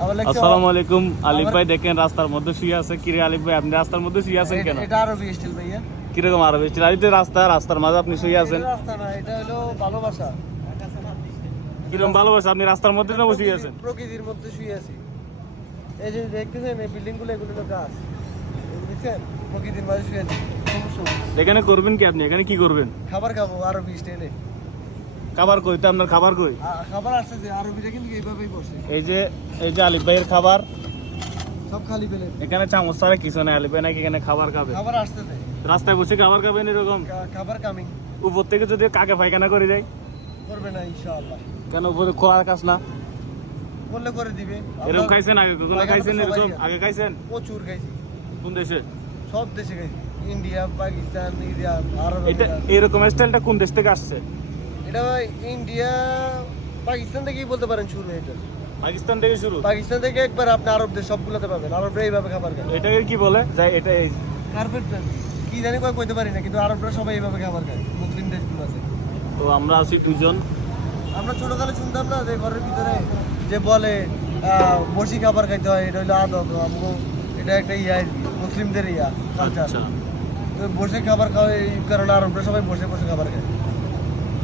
আসসালামু আলাইকুম। আলিফ ভাই দেখেন রাস্তার মধ্যে শুয়ে আছে। কিরে আলিফ ভাই, আপনি রাস্তার মধ্যে শুয়ে আছেন কেন? এটা আরবি স্টাইল ভাইয়া। কিরকম আরবি স্টাইল? আর এই যে রাস্তার মাঝে আপনি শুয়ে আছেন। এটা রাস্তা না, এটা হলো ভালোবাসা। কিরকম ভালোবাসা? আপনি রাস্তার মধ্যে না বসে আছেন? প্রকৃতির মধ্যে শুয়ে আছি। এই যে দেখতেছেন এই বিল্ডিং গুলো, এগুলো হলো গাছ। দেখছেন প্রকৃতির মাঝে শুয়ে আছি। এখানে করবেন কি আপনি? এখানে কি করবেন? খাবার খাবো আরবি স্টাইলে। খাবার কই তো? আপনার খাবার কই? খাবার আসছে যে আরবিটা কিন্তু এইভাবেই বসে। এই যে আলিফ ভাইয়ের খাবার সব খালি পেলে। এখানে চামচ ছাড়া কিছু নাই। আলিফ ভাই নাকি এখানে খাবার খাবে? খাবার আসছে যে রাস্তায় বসে খাবার খাবেন এরকম? খাবার কামিং। উপর থেকে যদি কাকে পায়খানা করে যায়? করবে না ইনশাআল্লাহ। কেন উপরে খোলা আকাশ না? বললে করে দিবে। এরকম খাইছেন আগে? কখনো খাইছেন এরকম আগে? খাইছেন? প্রচুর খাইছি। কোন দেশে? সব দেশে খাইছি। ইন্ডিয়া, পাকিস্তান, ইরান, আরব। এটা এরকম স্টাইলটা কোন দেশ থেকে আসছে? এটা ইন্ডিয়া, পাকিস্তান থেকেই বলতে পারেন শুরু। এটা পাকিস্তান থেকে শুরু? পাকিস্তান থেকে একবার আপনি আরব দেশ সবগুলোতে পাবেন। আরবরা এইভাবে খাবার খায়। এটাকে কি বলে? যাই এটা কার্পেট কি জানি কইতে পারি না, কিন্তু আরবরা সবাই এইভাবে খাবার খায়। মুসলিম দেশগুলো আছে। তো আমরা আছি দুজন। আমরা ছোটকালে শুনতাম না যে ঘরের ভিতরে যে বলে বসি খাবার খাইতে হয়, এটা হলো আদত। আমগো এটা একটা ইয়া মুসলিমদের ইয়া কালচার। আচ্ছা, বসে খাবার খাওয়া এই কারণে আরবরা সবাই বসে বসে খাবার খায়।